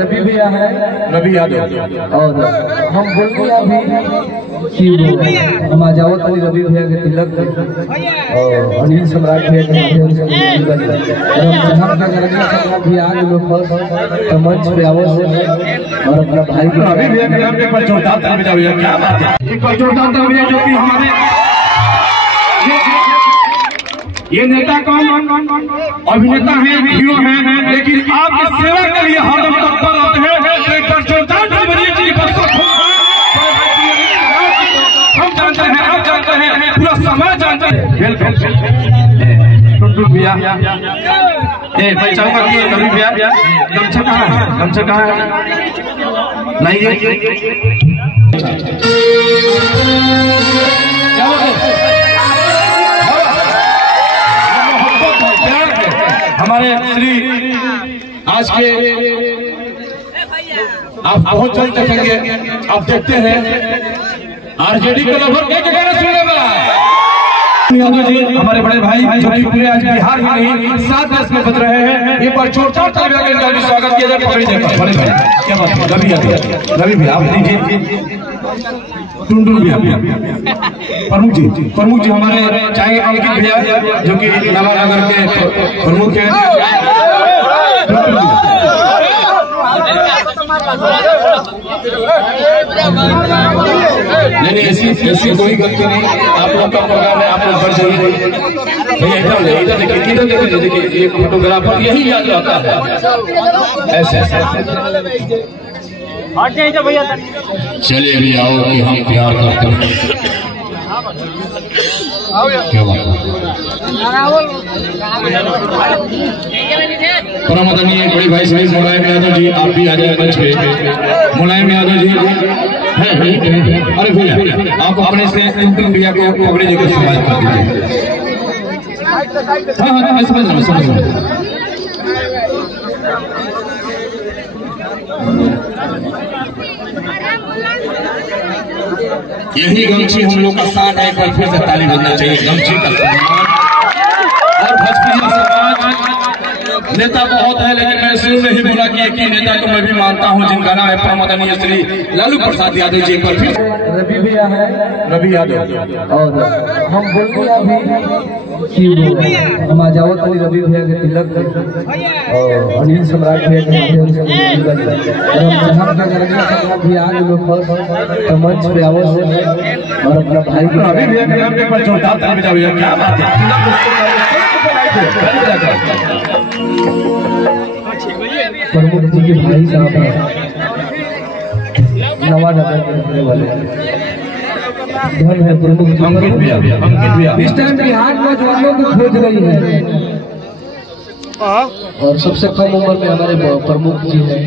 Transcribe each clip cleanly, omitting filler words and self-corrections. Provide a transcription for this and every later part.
रवि भैया है, रवि यादव, और हम बोलिए अभी कि हम आ जाओ तनी रवि भैया के तिलक और अनिल सम्राट भैया के माध्यम से भी आ गए मंच पे आवो और अपना भाई रवि भैया के नाम पे एक बार जोरदार ताली बजाओ। क्या बात है, एक बार जोरदार ताली बजाओ। जो कि हमारे ये नेता कौन अभिनेता है, हीरो है, लेकिन आपकी सेवा के लिए हरदम तत्पर रहते हैं। एक बार जोरदार ताली बजाइए। हम जानते हैं, आप जानते हैं, पूरा समाज जानते हैं। वेलकम टुटू भैया। मैं चाहूंगा कि रवि भैया गमछा कहाँ है, गमछा कहाँ है, लाइए। हमारे श्री आज के आप बहुत जल्द देखेंगे, आप देखते हैं आरजेडी को लगभग एक गाना सुनने वाला यादव जी, हमारे बड़े भाई जो कि पूरे आज बिहार ही नहीं 7 देश में बच रहे हैं। एक बार जोरदार ताली बजा के स्वागत किया जाए। पकड़ी देखा बड़े भाई, क्या बात है। रवि यादव, रवि भैया आप लीजिए। टुंडू भैया, प्रमुख जी हमारे चाहे अंकित भैया जो कि नवानगर के प्रमुख हैं। नहीं ऐसी कोई गलती नहीं, आप लोग का प्रोग्राम है, आप लोग बढ़ जाइए भैया। इधर देखिए एक फोटोग्राफर यही याद रहता है ऐसे। चलिए भी आओ कि हम प्यार करते हैं। क्या बात परमादरणीय बड़े भाई श्री मुलायम यादव जी, आप भी आ जाए मंच पे। मुलायम यादव जी है, अरे भैया आप अपने से टुनटुन भैया को पकड़े देकर स्वागत कर दीजिए। हाँ समझ रहा यही गमछी हम लोग का शान है। एक बार फिर से ताली बजना चाहिए गमछी का सम्मान। और भोजपुरी समाज नेता बहुत है, लेकिन मैं शुरू में ही बोला कि एक ही नेता को मैं भी मानता हूं जिनका नाम है परमादरणीय श्री लालू प्रसाद यादव जी। एक बार फिर रवि भैया है, रवि यादव, और हम बोलिए अभी कि हम आ जाओ तनी रवि भैया के तिलक और अनिल सम्राट भैया के माध्यम से भी आ गए मंच पे आवो और अपना भाई रवि भैया के नाम पे एक बार जोरदार ताली बजाओ। क्या बात है। प्रमुख जी के भाई साहब हैं, नवानगर के रहने वाले धन है प्रमुख जी। इस टाइम बिहार नौजवानों को खोज रही है और सबसे कम उम्र में हमारे प्रमुख जी हैं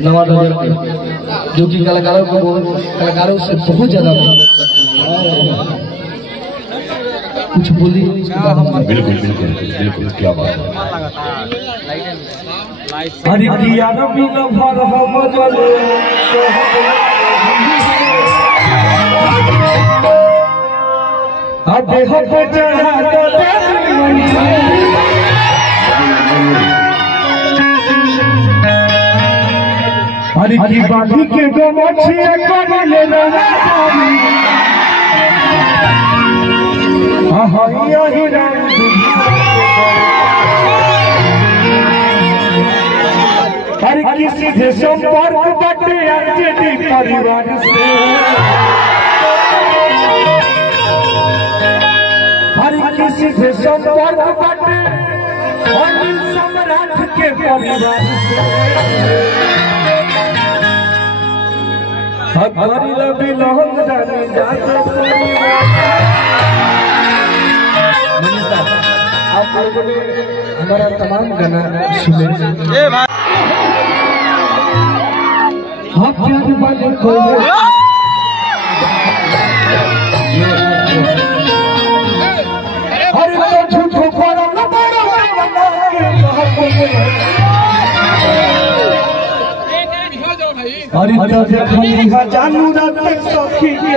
नवानगर के, जो कि कलाकारों से बहुत ज्यादा कुछ बोली। बिल्कुल क्या बात है। अरे किया रवि लफर हम जले अब हम चढ़ा अरे की बाधी के गो मछिया कर ले ना अरे किसी से संपर्क बटे आरजेडी परिवार से, हर किसी से संपर्क बटे अनिल सम्राट के परिवार से। हमारी लबी लोग जाने जाते आप लोगों ने हमारा तमाम गाना सुने। जानू सखी के